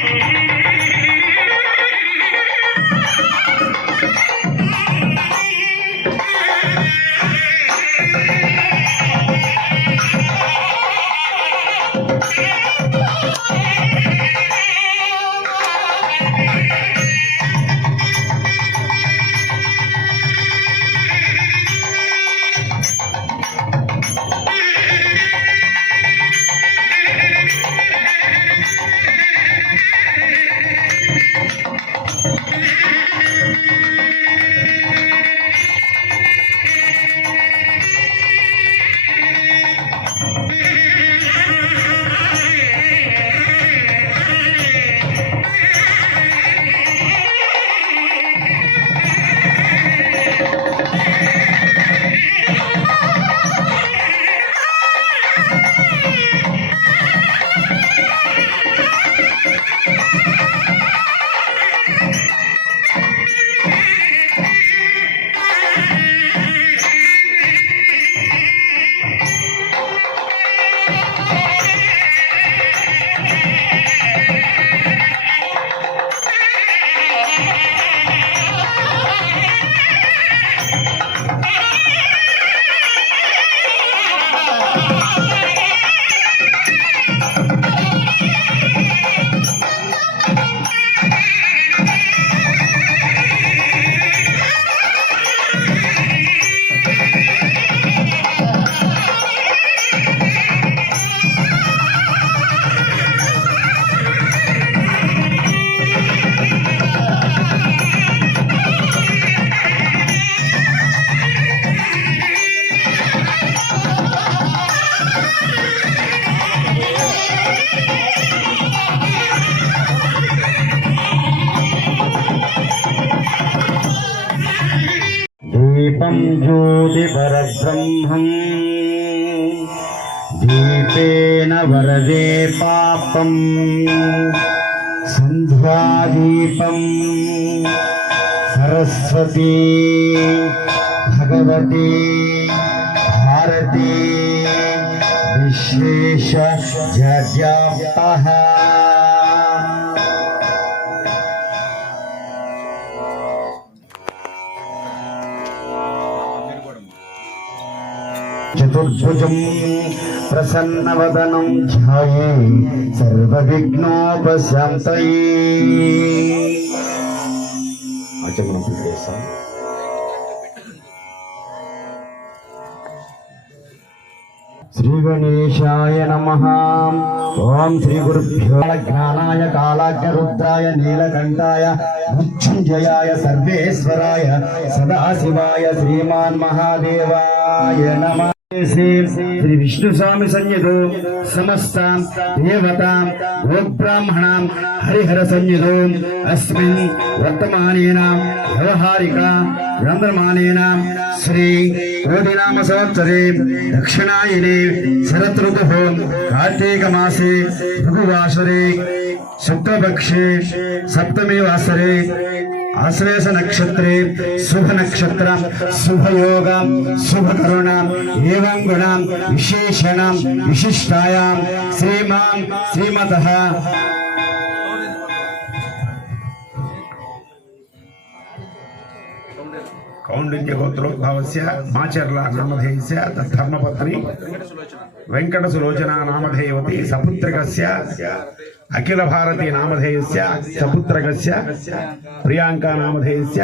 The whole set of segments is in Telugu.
Thank. ज्योतिपरब्रह्मम्। दीपेन वरदे पापम्। सन्ध्यादीपम्। सरस्वती भगवती भारती विश्वेश्यः చతుర్భుజం ప్రసన్నవదనం ఆచమనం చేస్తాం శ్రీ గణేశాయ నమ. ఓం శ్రీ గురుభ్యో జ్ఞానాయ కాలాజ్ఞ రుద్రాయ నీలకంఠాయ మృత్యుంజయాయ సర్వేశ్వరాయ సదాశివాయ శ్రీమాన్ మహాదేవాయ నమ. श्री विष्णु स्वामी संयुतो समस्ताम देवताम भोग्ब्राह्मणाम हरिहर संयुतो अस्मिन् वर्तमानेनाम व्यवहारिका ब्रह्ममानेनाम श्री कोटिनाम संवत्सरे दक्षिणायने शरतृतुः कार्तीकमासे भृगुवासरे शुक्लपक्षे सप्तमे वासरे ఆశ్లేష నక్షత్రే శుభ నక్షత్ర శుభయోగ శుభకరుణ ఏం గుణ విశేషణ విశిష్టాయాం శ్రీమాన్ శ్రీమత కౌండిన్య గోత్రోద్భవస్య మాచర్ల నామధేయస్య తద్ధర్మపత్ని వెంకట సులోచన నామధేయవతి సపుత్రకస్య అఖిల భారతి నామధేయస్య సపుత్రకస్య ప్రియాంక నామధేయస్య.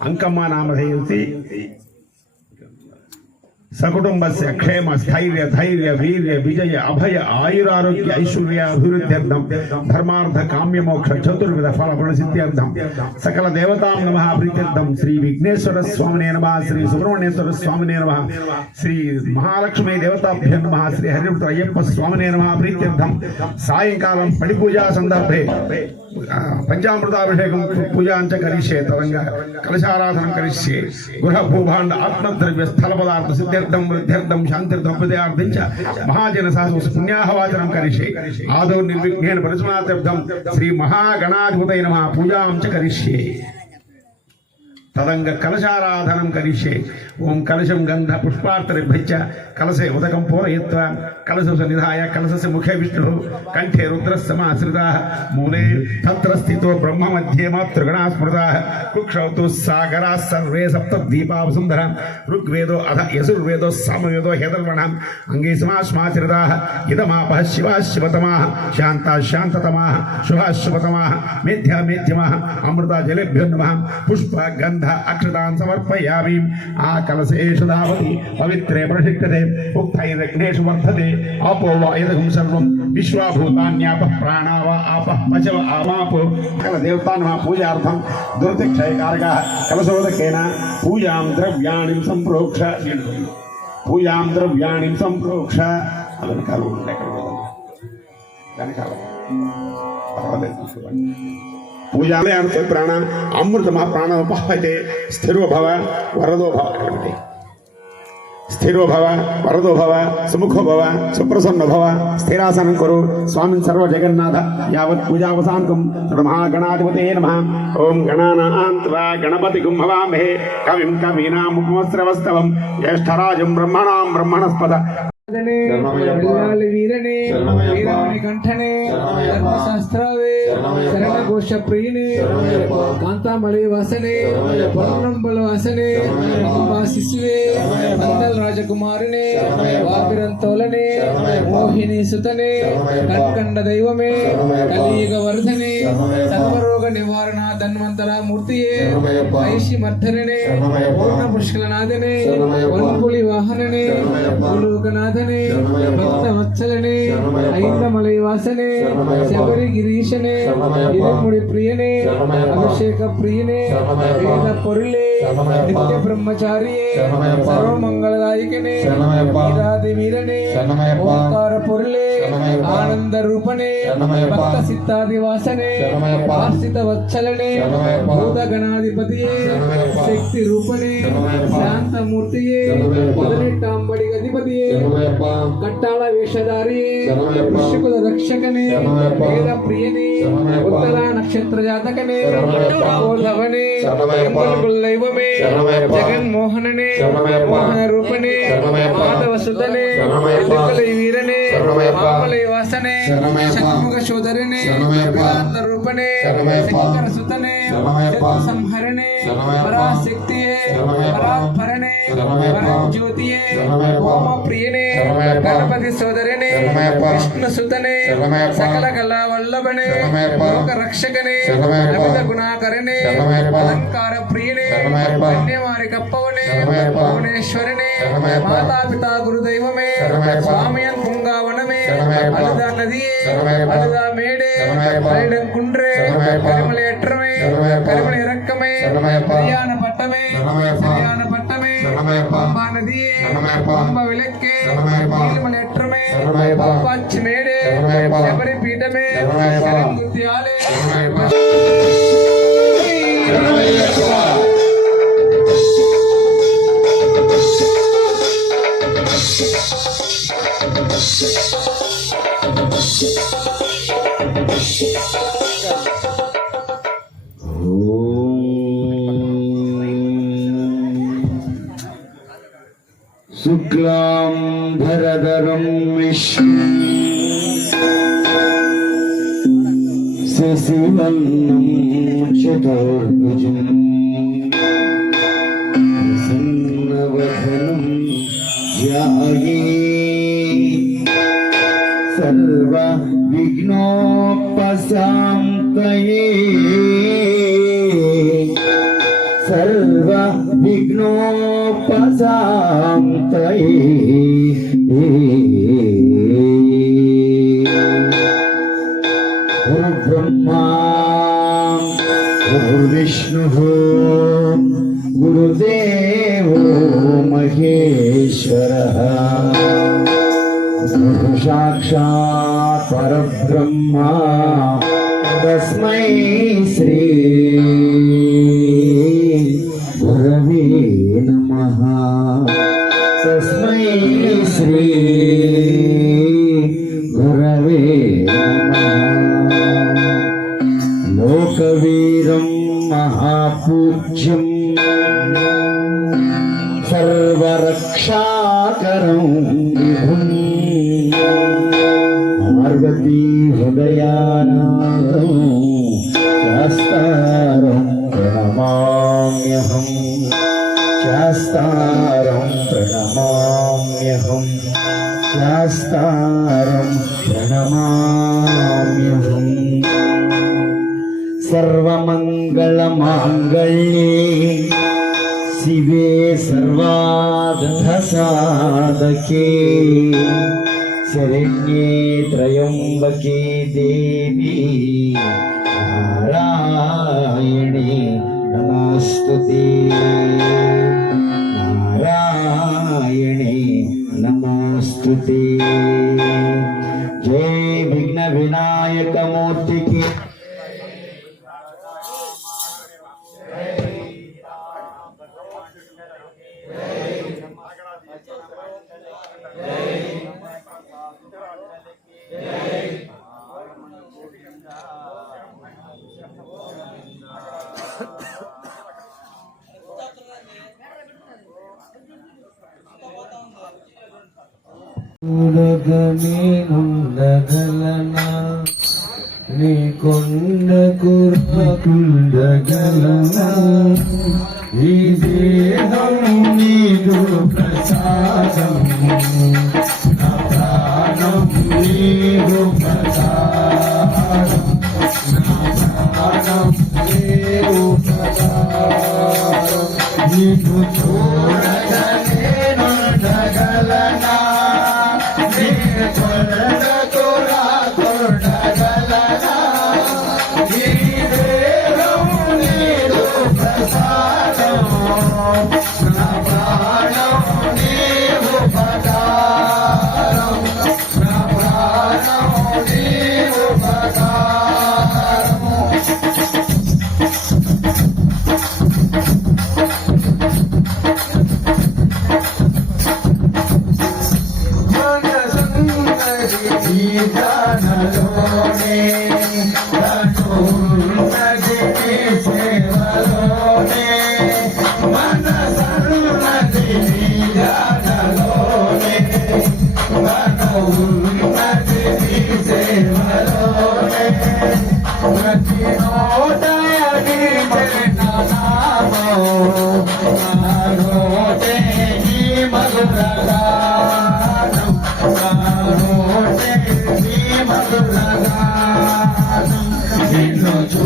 అంకమ్మ నామధేయసి సకుటుంబస్య క్షేమ స్థైర్య ధైర్య వీర్య విజయ అభయ ఆయురారోగ్య ఐశ్వర్య అభివృద్ధ్యర్థం ధర్మార్థ కామ్య మోక్ష చతుర్విధ ఫల ఫల సిద్ధ్యర్థం సకల దేవతాం నమ ప్రీత్యర్థం. శ్రీ విఘ్నేశ్వర స్వామినే నమ శ్రీ సుబ్రహ్మణ్యేశ్వర స్వామినే నమ శ్రీ మహాలక్ష్మి దేవతాభ్య నమ శ్రీ హరిపుత్ర అయ్యప్ప స్వామినే నమ ప్రీత్యర్థం. సాయంకాలం పడి పూజా సందర్భే పంచామృతాభిషేకం పూజాంచ కరిష్యే తరంగా కలశారాధనం కరిష్యే. గృహ భూభాండ ఆత్మద్రవ్య స్థల పదార్థ సిద్ధ్యర్థం వృద్ధ్యర్థం శాంతిర్థం ప్రదయార్థం చ మహాజన సహస్ర పుణ్యాహవాచనం కరిష్యే. ఆదౌ నిర్విఘ్నేన పరిసమార్థం శ్రీ మహాగణాధిపతై నమ. పూజాంచ చ కరిష్యే. తదంగ కలశారాధనం కరిష్యే ఓం కలశం గంధ పుష్పార్థరిభ్య కలసే ఉదకం పూరయత్వ. కలశ నిధాయ కలశస్య ముఖే విష్ణు. కంఠే రుద్రస్సమాశ్రితా మూలే తత్ర స్థితో బ్రహ్మ మధ్యే మాతృగణా స్మృతా. కుక్షౌ సాగరా సర్వే సప్త ద్వీపావసుందర ఋగ్వేదో అధ యజుర్వేదో సామవేదో హేదర్వణ అంగే సమాశ్మాచరితా ఇదమాపః శివా శివతమా శాంత శాంతతమా. శుభా శుభతమా మేధ్యా మేధ్యమా. అమృత జలేభ్యో నమ. పుష్ప గంధ అక్షతాన్ సమర్పయామి ఆ కలశేషు ధావతి పవిత్రే ప్రశిక్షతే ఉక్తైరగ్నేషు వర్ధతే ఆపో వా సర్వం విశ్వాభూతాన్యాప ప్రాణావ ఆప పచవ ఆమాపు కల దేవతాన్ పూజార్థం దురతిక్షయకారక కలశోదకేన పూజాం ద్రవ్యాణి సంప్రోక్ష పూజాం ద్రవ్యాణి సంప్రోక్ష అది వెనకాల ఉంటాయి ఎక్కడ దాని వెనకాల పర్వాలేదు చూడండి పూజాలే అనుకో ప్రాణ. అమృతమా ప్రాణోపహతే స్థిరో భవ వరదో భవ అక్కడ స్థిరో భవ వరదో భవ సుముఖో భవ సుప్రసన్న భవ స్థిరాసనం కురు స్వామి సర్వ జగన్నాథ యావత్ పూజావసానకం మహాగణాధిపతే నమ. ఓం గణానాంత్వా గణపతి గుంభవామహే కవిం కవీనాముపమస్రవస్తవం. జ్యేష్ఠరాజం బ్రహ్మణాం బ్రహ్మణస్పద వీరనే, వీరాని కంఠనే ధర్మశాస్త్రావే శరణ ఘోష ప్రియనే కాంతామళి వాసనే పౌర్ణంబల వాసనే అంబా శిశువే అందల్ రాజకుమారునే వాపిరంతోలనే మోహిని సుతనే కట్కండ దైవమే కలియుగ వర్ధనే సర్వరోగ నివారణ ధన్వంతర మూర్తియే ఐషి మర్ధననే పూర్ణ పుష్కలనాథనే వన్పులి వాహననే நாதனே பக்த வச்சலனே ஐந்தமலை வாசனே செவரி கிரீஷனே இளமுடி பிரியனே அபிஷேக பிரியனே வேத பொருளே நித்திய பிரம்மச்சாரியே சர்வ மங்களதாயகனே வீராதி வீரனே ஓங்கார பொருளே ஆனந்த ரூபனே பக்த சித்தாதி வாசனே ஆசித வச்சலனே பூத கணாதிபதியே சக்தி ரூபனே சாந்த மூர்த்தியே பதினெட்டாம் படி அதிபதியே కట్టాల వేషధారియే ఋషికుల రక్షకనే వేద ప్రియనే ఉత్తర నక్షత్ర జాతకనే ఓధవనే దైవమే జగన్మోహననే మోహన రూపనే మాధవ సుతనే వీరనే ವಾಸನೆ ಷಣ್ಮುಖ ಶೋಧರನೆ ವೇದಾಂತ ರೂಪಣೆ ಸಂಕೀರ್ಣ ಸುತನೆ ಸಂಹರಣೆ ಪರಾಶಕ್ತಿಯೇ ಪರಾತ್ಮರಣೆ ಪರಜ್ಯೋತಿಯೇ ಓಮ ಪ್ರಿಯನೇ ಗಣಪತಿ ಸೋದರನೆ ವಿಷ್ಣು ಸುತನೆ ಸಕಲ ಕಲಾ ವಲ್ಲಭಣೆ ಲೋಕ ರಕ್ಷಕನೇ ರವಿತ ಗುಣಾಕರನೆ ಅಲಂಕಾರ ಪ್ರಿಯನೇ ಕನ್ಯಮಾರಿ ಕಪ್ಪವನೇ ಭುವನೇಶ್ವರನೇ ಮಾತಾ ಪಿತಾ ಗುರುದೈವಮೇ ಸ್ವಾಮಿಯನ್ அதுதான் மேடு கருடன் குன்று கருமலை எற்றமை கருமலை இறக்கமே சரியான பட்டமே சரியான பட்டமே பம்பா நதியே பம்ப விளக்கே நீலமலை எற்றமே பம்பாச்சி மேடு எவரி பீட்டமே கருமுத்தியாலே విఘ్నోపశాంతయే సర్వ విఘ్నోపశాంతయే గురు బ్రహ్మా గురు విష్ణు परब्रह्मा तस्मै श्री गुरवे नमः तस्मै श्री गुरवे लोकवीरं महापूज्यं सर्वरक्षाकरम् శాస్తారం ప్రణమామ్యహం శాస్తారం ప్రణమామ్యహం सर्वमङ्गलमाङ्गल्ये शिवे सर्वाधसाधके शरण्ये त्र्यम्बके देवी नारायणे नमोऽस्तु ते స్థుతి. జై విఘ్న వినాయకమూర్తి నేనుండగలనా నీ కొండ కుర్రకుండగలనా? ఈ దేహం నీదు ప్రసాదం. నా ప్రాణం నీదు ప్రసాదం. నా ప్రాణం నీదు ప్రసాదం. నీకు చూడ 지켜줘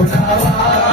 उठावा